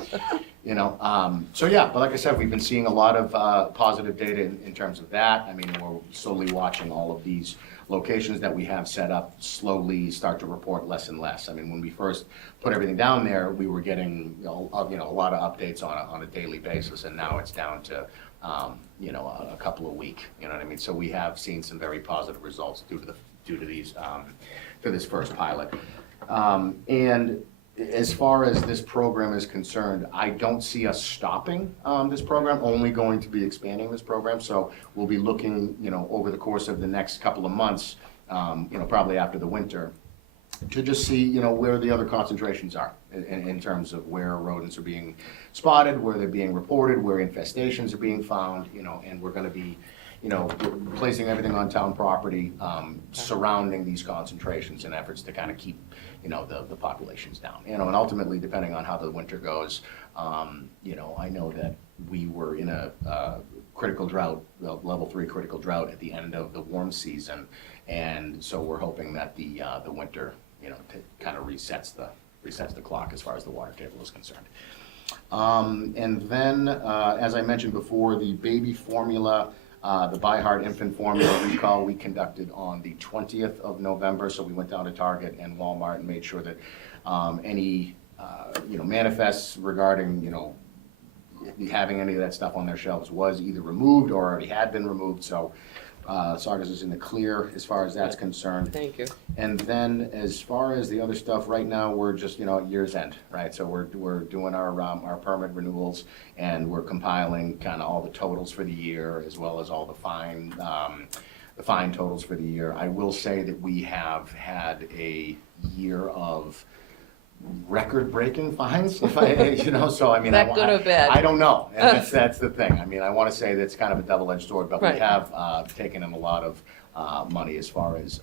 so yeah, but like I said, we've been seeing a lot of positive data in terms of that. I mean, we're slowly watching all of these locations that we have set up slowly start to report less and less. I mean, when we first put everything down there, we were getting a lot of updates on a daily basis, and now it's down to a couple a week. You know what I mean? So we have seen some very positive results due to these to this first pilot. And as far as this program is concerned, I don't see us stopping this program, only going to be expanding this program. So we'll be looking, over the course of the next couple of months, probably after the winter, to just see, where the other concentrations are in terms of where rodents are being spotted, where they're being reported, where infestations are being found, and we're going to be, placing everything on town property surrounding these concentrations in efforts to kind of keep, the populations down. And ultimately, depending on how the winter goes, I know that we were in a critical drought, level 3 critical drought at the end of the warm season, and so we're hoping that the winter, kind of resets the clock as far as the water table is concerned. And then, as I mentioned before, the baby formula, the ByHeart infant formula recall we conducted on the 20th of November. So we went down to Target and Walmart and made sure that any manifests regarding having any of that stuff on their shelves was either removed or already had been removed. So Saugus is in the clear as far as that's concerned. Thank you. And then as far as the other stuff, right now, we're just, at year's end, right? So we're doing our permit renewals, and we're compiling kind of all the totals for the year, as well as all the fine totals for the year. I will say that we have had a year of record-breaking fines, if I, so I mean. That good or bad? I don't know, and that's the thing. I mean, I want to say that's kind of a double-edged sword, but we Right. have taken in a lot of money as far as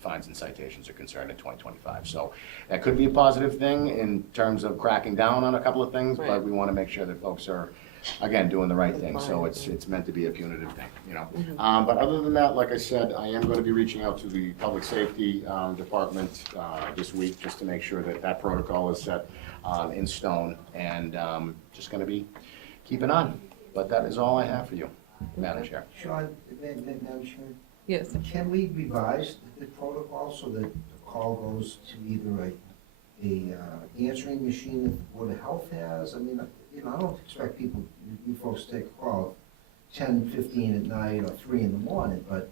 fines and citations are concerned in 2025. So that could be a positive thing in terms of cracking down on a couple of things, Right. but we want to make sure that folks are, again, doing the right thing. So it's meant to be a punitive thing, But other than that, like I said, I am going to be reaching out to the public safety department this week just to make sure that that protocol is set in stone, and just going to be keeping on. But that is all I have for you, Madam Chair. Sean, Madam Chair, Yes. can we revise the protocol so that the call goes to either a answering machine that the Board of Health has? I mean, I don't expect people, you folks to take a call at 10, 15 at night or 3 in the morning, but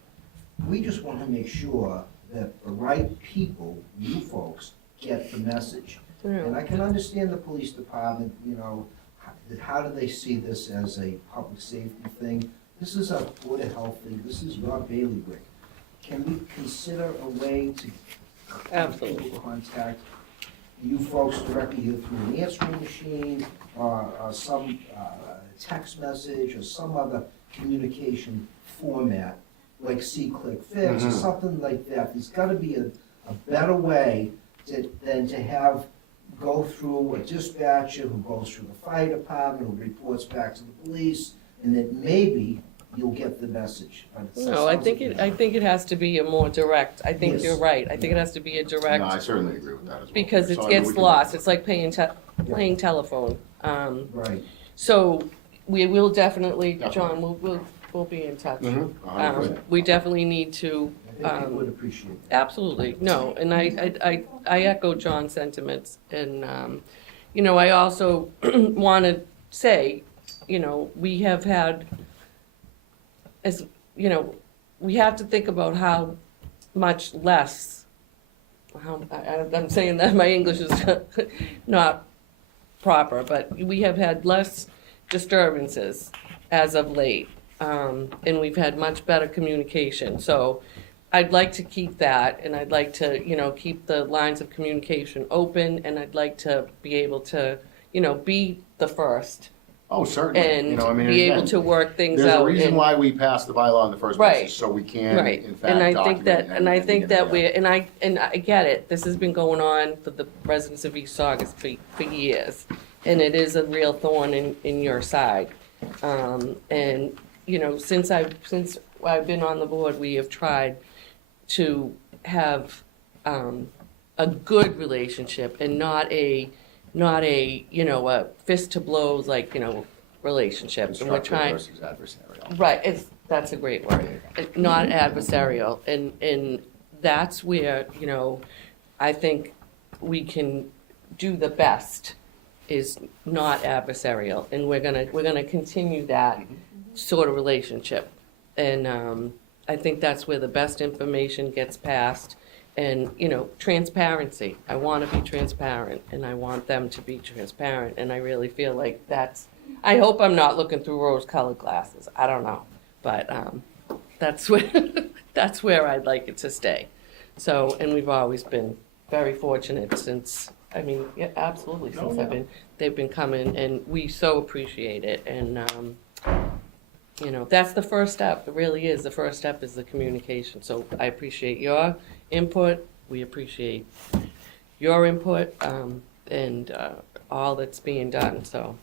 we just want to make sure that the right people, you folks, get the message. And I can understand the police department, how do they see this as a public safety thing? This is a Board of Health thing, this is your bailiwick. Can we consider a way to Absolutely. people contact you folks directly either through an answering machine or some text message or some other communication format, like see-click fix or something like that? There's gotta be a better way than to have go through a dispatcher who goes through the fire department, who reports back to the police, and that maybe you'll get the message. No, I think it has to be a more direct, I think Yes. you're right. I think it has to be a direct. No, I certainly agree with that as well. Because it So, I mean, gets we can- lost. It's like playing telephone. Right. So we will definitely, Definitely. John, we'll be in touch. Mhm, 100%. We definitely need to, I think people would appreciate that. absolutely, no, and I echo John's sentiments. And, I also want to say, we have had, we have to think about how much less, I'm saying that my English is not proper, but we have had less disturbances as of late, and we've had much better communication. So I'd like to keep that, and I'd like to, keep the lines of communication open, and I'd like to be able to, be the first Oh, certainly. and I mean, be able again, to work things there's out. a reason and- why we passed the bylaw in the first place, Right. is so we can, Right, in fact, and I document think that, and I think that get it we're, and I get it, this has been going on for the residents of East Saugus for years, and it is a real thorn in your side. And, since I've been on the board, we have tried to have, a good relationship and not a, a fist to blows, relationship. And we're Constructive trying, versus adversarial. right, that's a great word. Not adversarial, and that's where, I think we can do the best, is not adversarial, and we're gonna continue that sort of relationship. And I think that's where the best information gets passed, and, transparency. I wanna be transparent, and I want them to be transparent, and I really feel like I hope I'm not looking through rose-colored glasses. I don't know, but that's where I'd like it to stay. So, and we've always been very fortunate since. Yeah, absolutely. Since they've been coming, and we so appreciate it. And that's the first step. It really is. The first step is the communication. So I appreciate your input. We appreciate your input, and all that's being done. So.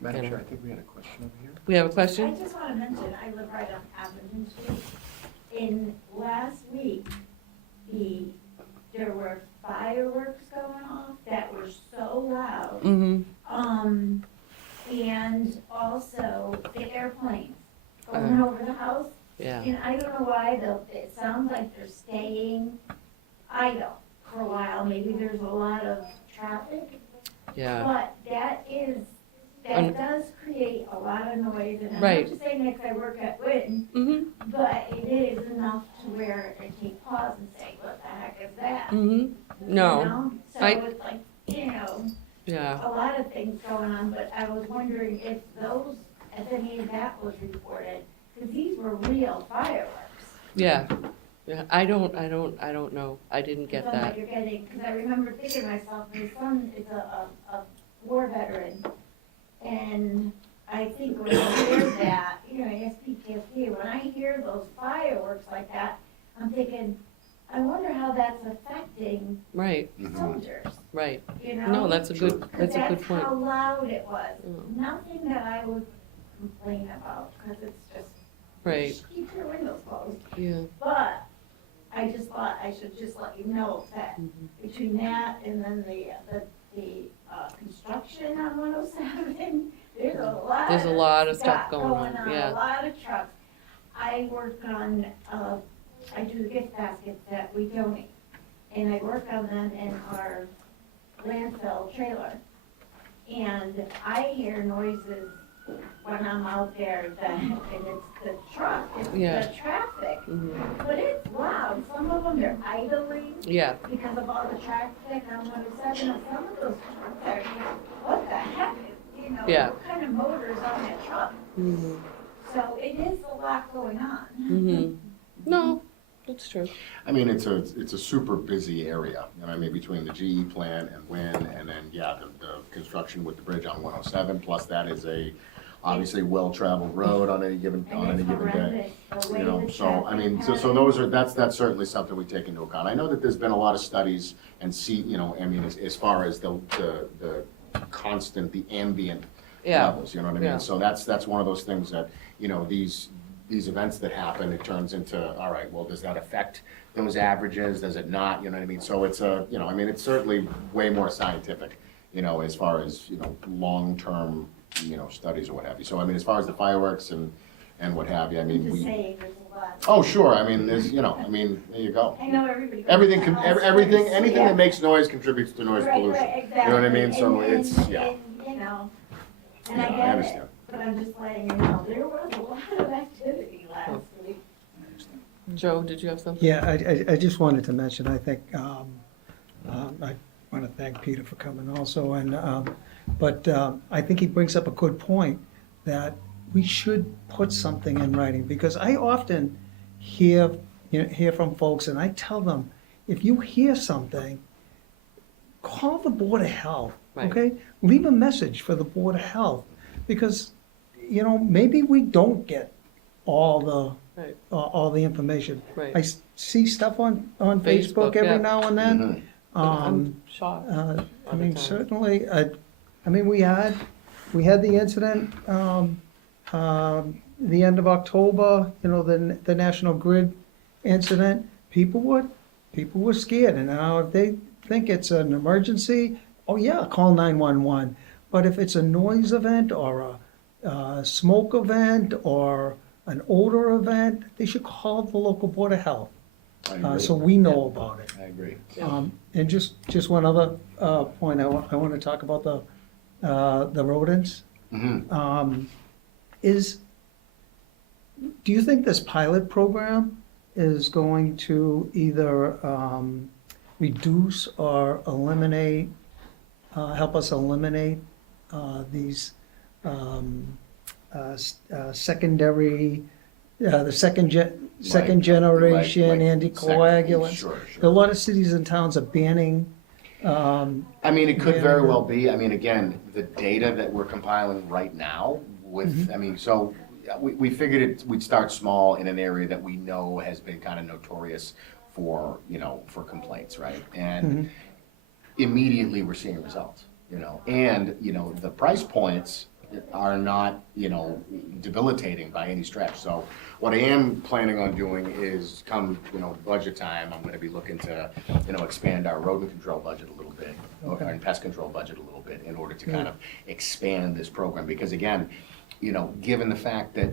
Madam Chair, I think we had a question over here. We have a I question? just want to mention, I live right on Abington Street. In last week, there were fireworks going off that were so loud. Mm-hmm. And also the airplanes going over the house. Yeah. And I don't know why, it sounds like they're staying idle for a while. Maybe there's a lot of traffic. Yeah. But Un- that does create a lot of noise. And I'm Right. not just saying that 'cause I work at Witten, Mm-hmm. but it is enough to where I take pause and say, what the heck is that? Mm-hmm. No. You know? So I- it's like, Yeah. a lot of things going on, but I was wondering if any of that was reported, because these were real fireworks. Yeah. Yeah, I don't know. I didn't get Sounds like that. you're getting, because I remember thinking to myself, my son is a war veteran, and I think when I hear that, you know, he has PTSD, when I hear those fireworks like that, I'm thinking, I wonder how that's affecting Right, soldiers, right. you know? No, that's a good, Because that's a good that's how point. loud it was. Mm. Nothing that I would complain about, because it's just, Right, just keep your windows closed. yeah. But I just thought I should just let you know that between that and then the construction on 107, there's a lot of stuff going on, yeah. A lot of trucks. I work on, I do the gift baskets that we donate, and I work on them in our landfill trailer. And I hear noises when I'm out there, and it's the truck, it's Yeah. the traffic. Mhm. But it's loud. Some of them, they're idling Yeah, because of all the traffic on 107. And some of those trucks are, what the heck? You know, Yeah. what kind of motor's on that truck? mhm, So it is a lot going on. mhm. No, that's true. I mean, it's a super busy area, and I mean, between the GE plant and Wynn, and then, yeah, the construction with the bridge on 107, plus that is obviously well-traveled road on any given day. And it's horrendous, the way You know, the so, I traffic mean, so patterns- that's certainly something we take into account. I know that there's been a lot of studies and you know, I mean, as far as the constant, the ambient Yeah, levels, you know what I mean? yeah. So that's one of those things that, you know, these events that happen, it turns into, all right, well, does that affect those averages? Does it not? You know what I mean? So it's you know, I mean, it's certainly way more scientific, you know, as far as, you know, long-term, you know, studies or what have you. So, I mean, as far as the fireworks and what have you, I I'm mean, just saying, there's a lot. oh, sure, I mean, there's, you know, I mean, there you go. I know everybody. goes Everything, to all everything, sorts, anything yeah. that makes noise contributes to noise Right, pollution. right, exactly. You know what I mean? So And- it's, yeah. and, you know, and Yeah, I I get understand. it, but I'm just letting you know, there was a lot of activity last week. Joe, did you have something? Yeah, I just wanted to mention, I think, I want to thank Peter for coming also, and, but I think he brings up a good point, that we should put something in writing, because I often hear from folks, and I tell them, if you hear something, call the Board of Health, Right. okay? Leave a message for the Board of Health, because, you know, maybe we don't get all Right. the information. Right. I see stuff on Facebook, Facebook every yeah. now and then. Mhm. I'm shocked. I the mean, time. certainly, I mean, we had the incident, the end of October, you know, the National Grid incident. People were scared, and now if they think it's an emergency, oh yeah, call 911. But if it's a noise event or a smoke event or an odor event, they should call the local Board of Health, I agree. so we know about it. I agree. And just one other point, I want to talk about the rodents. Mhm. Do you think this pilot program is going to either reduce or eliminate, help us eliminate these secondary, the second generation Like anticoagulants? Sure, A sure. lot of cities and towns are banning. I mean, it could Yeah. very well be. I mean, again, the data that we're compiling right now with, Mm-hmm. I mean, so we figured we'd start small in an area that we know has been kind of notorious for, you know, for complaints, right? And Mm-hmm. immediately we're seeing results, you know, and, you know, the price points are not, you know, debilitating by any stretch. So what I am planning on doing is come, you know, budget time, I'm gonna be looking to, you know, expand our rodent control budget a little bit, and pest control budget a little bit, in order to kind of expand this program. Because again, you know, given the fact that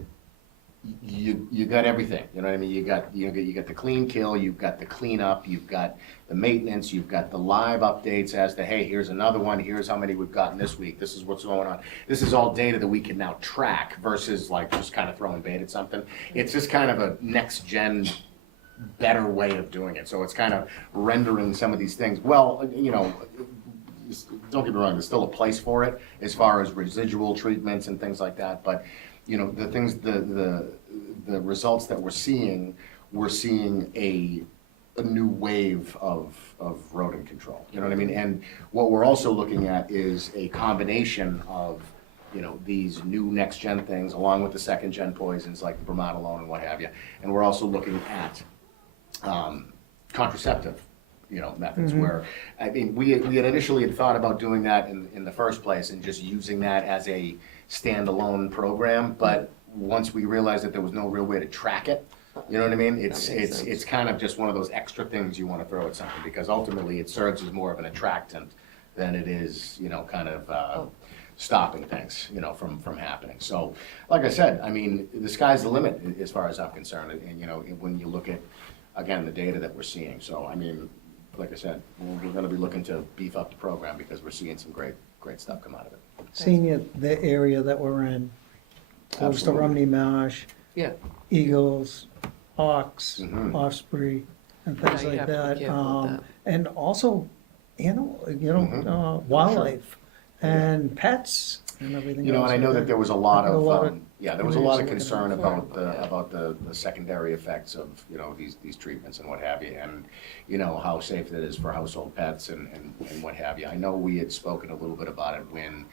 you got everything, you know what I mean? You got the clean kill, you've got the cleanup, you've got the maintenance, you've got the live updates as to, hey, here's another one, here's how many we've gotten this week, this is what's going on. This is all data that we can now track versus like just kind of throwing bait at something. It's just kind of a next gen better way of doing it. So it's kind of rendering some of these things. Well, you know, don't get me wrong, there's still a place for it as far as residual treatments and things like that. But, you know, the things, the results that we're seeing we're seeing a new wave of rodent control. You know what I mean? And what we're also looking at is a combination of, you know, these new next-gen things, along with the second-gen poisons like the bromadolone and what have you. And we're also looking at contraceptive, you know, methods where, I mean, we had initially thought about doing that in the first place and just using that as a standalone program, but once we realized that there was no real way to track it, you know what I mean? It's kind of just one of those extra things you want to throw at something, because ultimately it serves as more of an attractant than it is, you know, kind of stopping things, you know, from happening. So, like I said, I mean, the sky's the limit as far as I'm concerned, and you know, when you look at, again, the data that we're seeing. So, I mean, like I said, we're going to be looking to beef up the program because we're seeing some great stuff come out of it. Senior, the area that we're in, close to Absolutely. Rumney Marsh, Yeah, eagles, hawks, Mhm. osprey, and things Yeah, you like have to be that. careful with that. And also animal, you know, Mhm. wildlife and pets and everything else. You know, and I know like that there was a lot A lot of, of there was a lot of communities concern looking at about the secondary effects of, you know, these treatments and what have you, and, you know, how safe it is for household pets and what have you. I know we had spoken a little bit about it when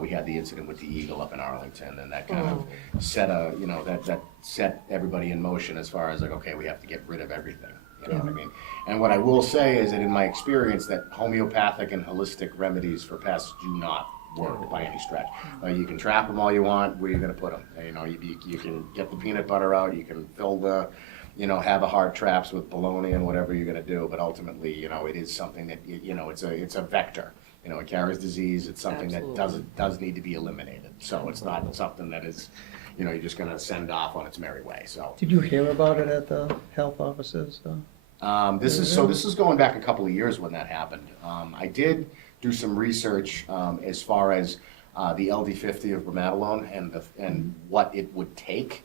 we had the incident with the eagle up in Arlington, and that kind of set that set everybody in motion as far as like, okay, we have to get rid of everything. You know what I mean? And what I will say is that in my experience, that homeopathic and holistic remedies for pests do not work by any stretch. You can trap them all you want. Where are you going to put them? You know, you can get the peanut butter out. You can fill the, you know, have the hard traps with bologna and whatever you're going to do. But ultimately, you know, it is something that, you know, it's a vector. You know, it carries disease. It's something Absolutely. that does need to be eliminated. So it's not something that is, you know, you're just going to send off on its merry way. So. Did you hear about it at the health offices? This is going back a couple of years when that happened. I did do some research as far as the LD50 of bromadolone and what it would take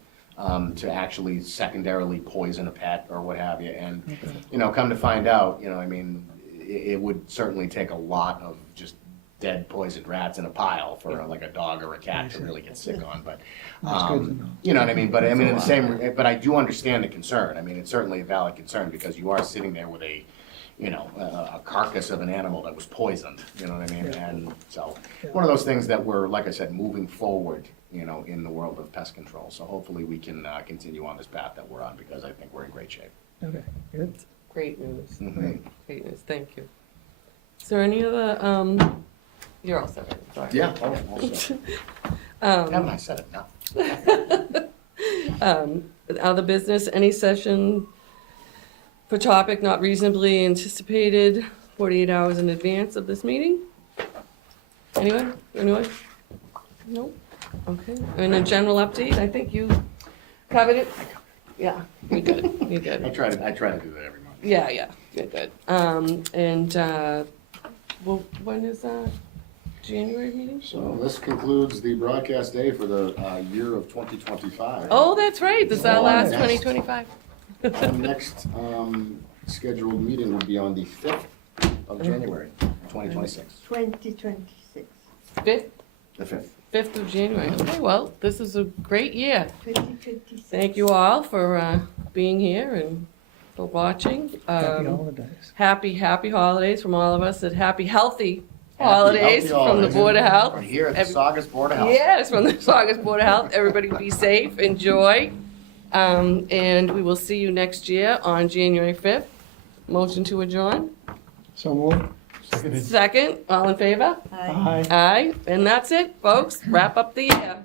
to actually secondarily poison a pet or what have you. And you know, come to find out, you know, I mean, it would certainly take a lot of just dead poisoned rats in a pile for like a dog or a cat to really get sick on. But That's good to know. you know what I mean? But I mean, in the same, but I do understand the concern. I mean, it's certainly a valid concern because you are sitting there with a, you know, a carcass of an animal that was poisoned, you know what I mean? And so, one of those things that we're, like I said, moving forward, you know, in the world of pest control. So hopefully we can continue on this path that we're on, because I think we're in great shape. Okay, good. great news. Mhm. Great news, thank you. Is there any other, you're all set, right? Sorry. Yeah, also. Haven't I said it now? Other business, any session for topic not reasonably anticipated 48 hours in advance of this meeting? Anyone? No? Okay. And a general update, I think you covered it? Yeah, you're good, you're good. I try to do that every month. Yeah, you're good. Well, when is that? January meeting? So this concludes the broadcast day for the year of 2025. Oh, that's right, this is our last Yes. 2025. Our next scheduled meeting will be on the 5th of January, 2026. 2026. 5th The 5th. of January. Okay, well, this is a great year. 2026. Thank you all for being here and for watching. Happy holidays. Happy holidays from all of us, and happy healthy holidays Healthy from the holidays. Board of Health. We're here at the Every- Saugus Board of Health. Yes, from the Saugus Board of Health. Everybody be safe, enjoy. And we will see you next year on January 5th. Motion to adjourn. So moved. Second, all in favor? Aye. Aye. Aye. And that's it, folks. Wrap up the year.